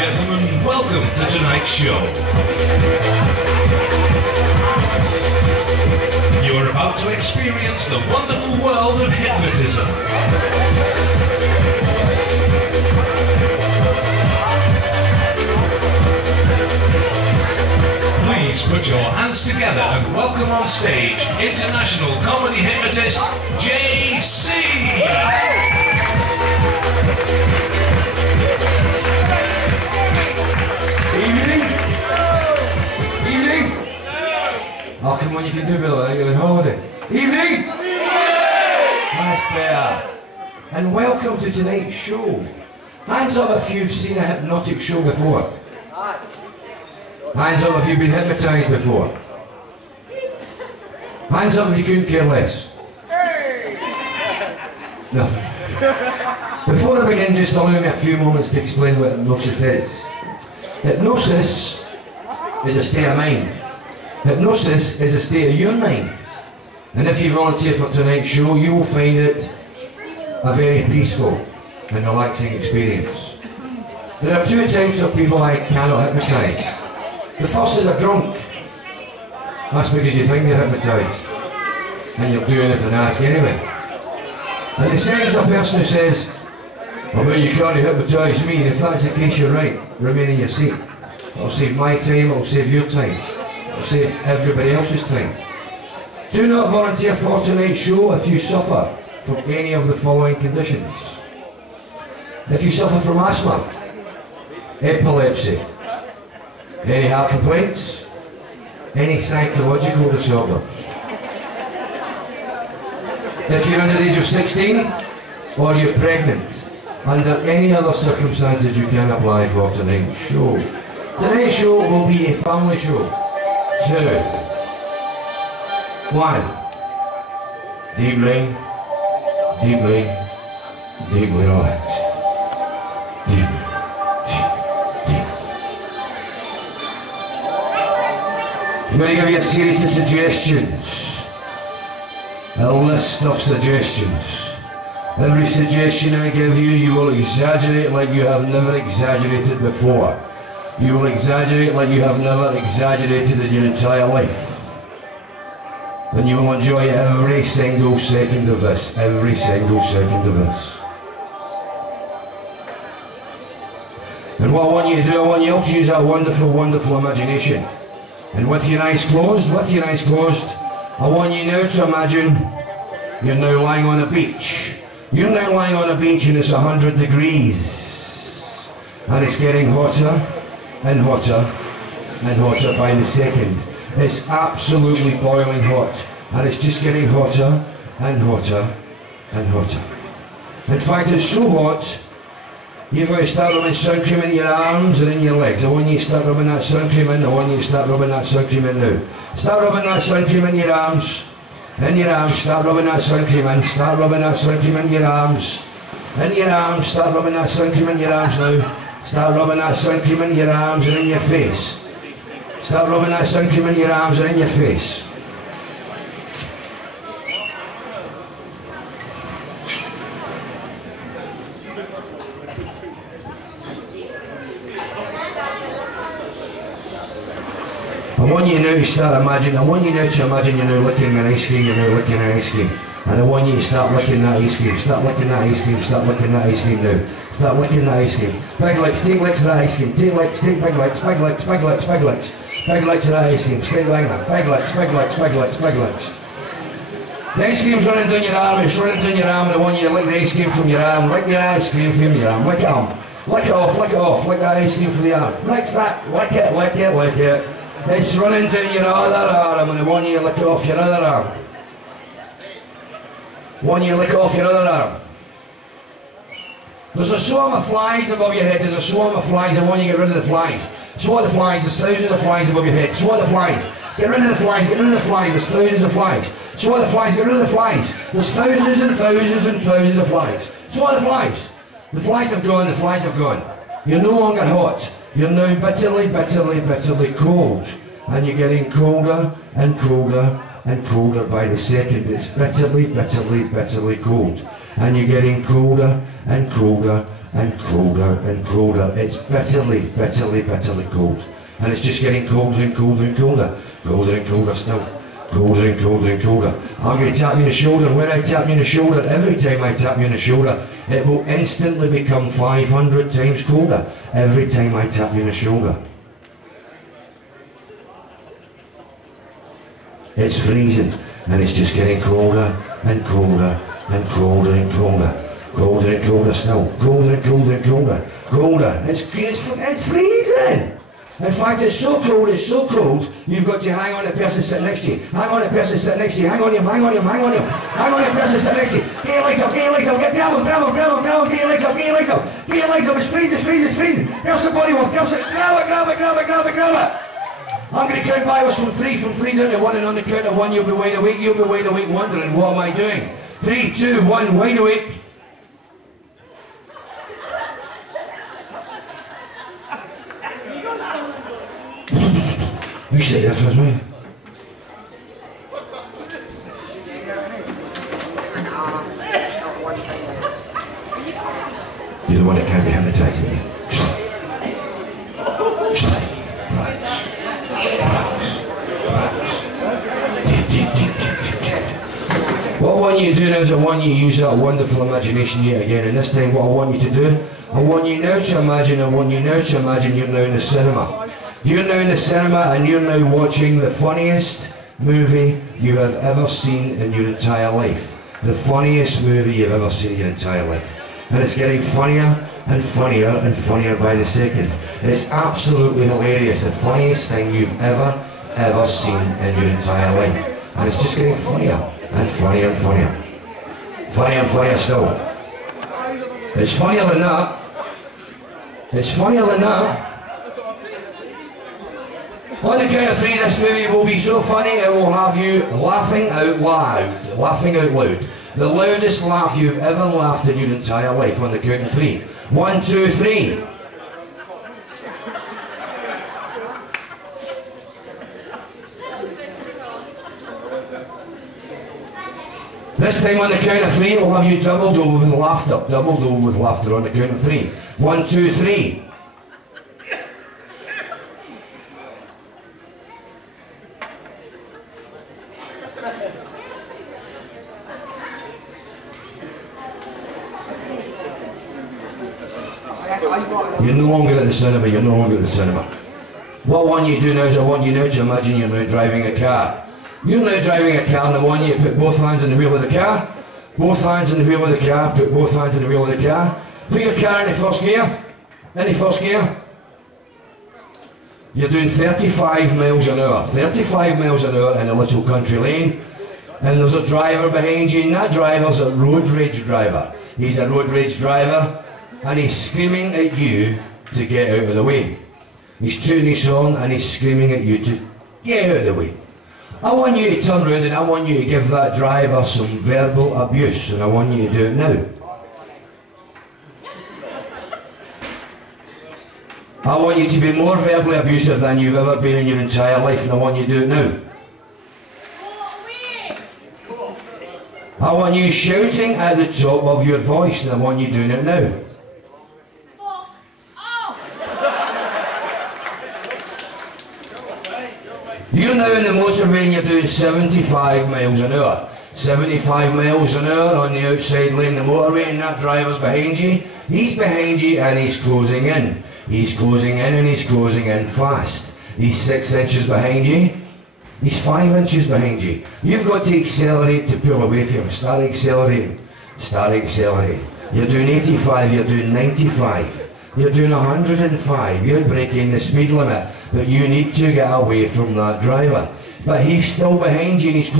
gentlemen, welcome to tonight's show. You are about to experience the wonderful world of hypnotism. Please put your hands together and welcome on stage international comedy hypnotist JC. Evening? Evening? Oh, come on, you can do better than that, you're on holiday. Evening? That's better. And welcome to tonight's show. Hands up if you've seen a hypnotic show before. Hands up if you've been hypnotised before. Hands up if you couldn't care less. Nothing. Before I begin, just allow me a few moments to explain what hypnosis is. Hypnosis is a state of mind. Hypnosis is a state of your mind. And if you volunteer for tonight's show, you will find it a very peaceful and relaxing experience. There are two types of people I cannot hypnotise. The first is a drunk. That's because you think you're hypnotised and you'll do anything I ask anyway. And the second is a person who says, "Oh, well, you can't hypnotise me," and if that's the case, you're right. Remain in your seat. It'll save my time, it'll save your time. It'll save everybody else's time. Do not volunteer for tonight's show if you suffer from any of the following conditions. If you suffer from asthma, epilepsy, any heart complaints, any psychological disorders. If you're under the age of 16 or you're pregnant, under any other circumstances you can apply for tonight's show. Tonight's show will be a family show. 2, 1. Deeply, deeply, deeply relaxed. Deep, deep, deep. I'm going to give you a series of suggestions. A list of suggestions. Every suggestion I give you, you will exaggerate like you have never exaggerated before. You will exaggerate like you have never exaggerated in your entire life. And you will enjoy every single second of this. Every single second of this. And what I want you to do, I want you all to use that wonderful, wonderful imagination. And with your eyes closed, I want you now to imagine you're now lying on a beach. You're now lying on a beach and it's 100 degrees. And it's getting hotter and hotter and hotter by the second. It's absolutely boiling hot. And it's just getting hotter and hotter and hotter. In fact, it's so hot, you've got to start rubbing sun cream in your arms and in your legs. I want you to start rubbing that sun cream in. I want you to start rubbing that sun cream in now. Start rubbing that sun cream in your arms. In your arms, start rubbing that sun cream in. Start rubbing that sun cream in your arms. In your arms, start rubbing that sun cream in your arms now. Start rubbing that sun cream in your arms and in your face. Start rubbing that sun cream in your arms and in your face. I want you now to start imagining, I want you now to imagine you're now licking an ice cream, you're now licking an ice cream. And I want you to start licking that ice cream, start licking that ice cream, start licking that ice cream now. Start licking that ice cream. Big licks, take licks of that ice cream, take licks, take big licks, big licks, big licks, big licks. Big licks of that ice cream, straight like that, big licks, big licks, big licks, big licks. The ice cream's running down your arm, it's running down your arm, and I want you to lick the ice cream from your arm, lick the ice cream from your arm, lick it up. Lick it off, lick that ice cream from the arm. Lick that, lick it, lick it, lick it. It's running down your other arm and I want you to lick it off your other arm. I want you to lick it off your other arm. There's a swarm of flies above your head, there's a swarm of flies, I want you to get rid of the flies. Swat the flies, there's thousands of flies above your head. Swat the flies. Get rid of the flies, get rid of the flies, there's thousands of flies. Swat the flies, get rid of the flies. There's thousands and thousands and thousands of flies. Swat the flies. The flies have gone, the flies have gone. You're no longer hot. You're now bitterly, bitterly, bitterly cold. And you're getting colder and colder and colder by the second. It's bitterly, bitterly, bitterly cold. and you're getting colder and colder and colder and colder. It's bitterly, bitterly, bitterly cold. And it's just getting colder and colder and colder. Colder and colder still. Colder and colder and colder. I'm going to tap you on the shoulder, and when I tap you on the shoulder, every time I tap you on the shoulder, it will instantly become 500 times colder every time I tap you on the shoulder. It's freezing, and it's just getting colder and colder and colder and colder. Colder and colder still. Colder and colder and colder. Colder. It's freezing. In fact, it's so cold, you've got to hang on to the person sitting next to you. Hang on to the person sitting next to you. Hang on to him, hang on to him, hang on to him. Hang on to the person sitting next to you. Get your legs up, get your legs up, grab him, grab him, grab him, grab him, get your legs up, get your legs up. Get your legs up, it's freezing, it's freezing, it's freezing. Grab somebody off, grab it, grab it, grab it, grab it, grab it, grab it. I'm going to count backwards from three down to one, and on the count of one you'll be wide awake, wondering, what am I doing? 3, 2, 1, wide awake. You say that first, mate. You're the one that can't be hypnotized, isn't you? What I want you to do now is I want you to use that wonderful imagination yet again, and this time what I want you to do, I want you now to imagine you're now in the cinema. You're now in the cinema and you're now watching the funniest movie you have ever seen in your entire life. The funniest movie you've ever seen in your entire life. And it's getting funnier and funnier and funnier by the second. It's absolutely hilarious. The funniest thing you've ever seen in your entire life. And it's just getting funnier and funnier and funnier. Funnier and funnier still. It's funnier than that. It's funnier than that. On the count of three, this movie will be so funny it will have you laughing out loud. Laughing out loud. The loudest laugh you've ever laughed in your entire life. On the count of three. 1, 2, 3. This time on the count of three, it will have you doubled over with laughter. Doubled over with laughter on the count of three. 1, 2, 3. You're no longer at the cinema, you're no longer at the cinema. What I want you to do now is I want you now to imagine you're now driving a car. You're now driving a car, and I want you to put both hands on the wheel of the car. Both hands on the wheel of the car, put both hands on the wheel of the car. Put your car in the first gear. In the first gear. You're doing 35 miles an hour. 35 miles an hour in a little country lane. And there's a driver behind you, and that driver's a road rage driver. He's a road rage driver. And he's screaming at you to get out of the way. He's tooting his horn and he's screaming at you to get out of the way. I want you to turn around and I want you to give that driver some verbal abuse, and I want you to do it now. I want you to be more verbally abusive than you've ever been in your entire life, and I want you to do it now. I want you shouting at the top of your voice, and I want you doing it now. You're now in the motorway and you're doing 75 miles an hour. 75 miles an hour on the outside lane of the motorway, and that driver's behind you. He's behind you and he's closing in. He's closing in and he's closing in fast. He's 6 inches behind you. He's 5 inches behind you. You've got to accelerate to pull away from him. Start accelerating. Start accelerating. You're doing 85, you're doing 95. You're doing 105, you're breaking the speed limit, but you need to get away from that driver. But he's still behind you and he's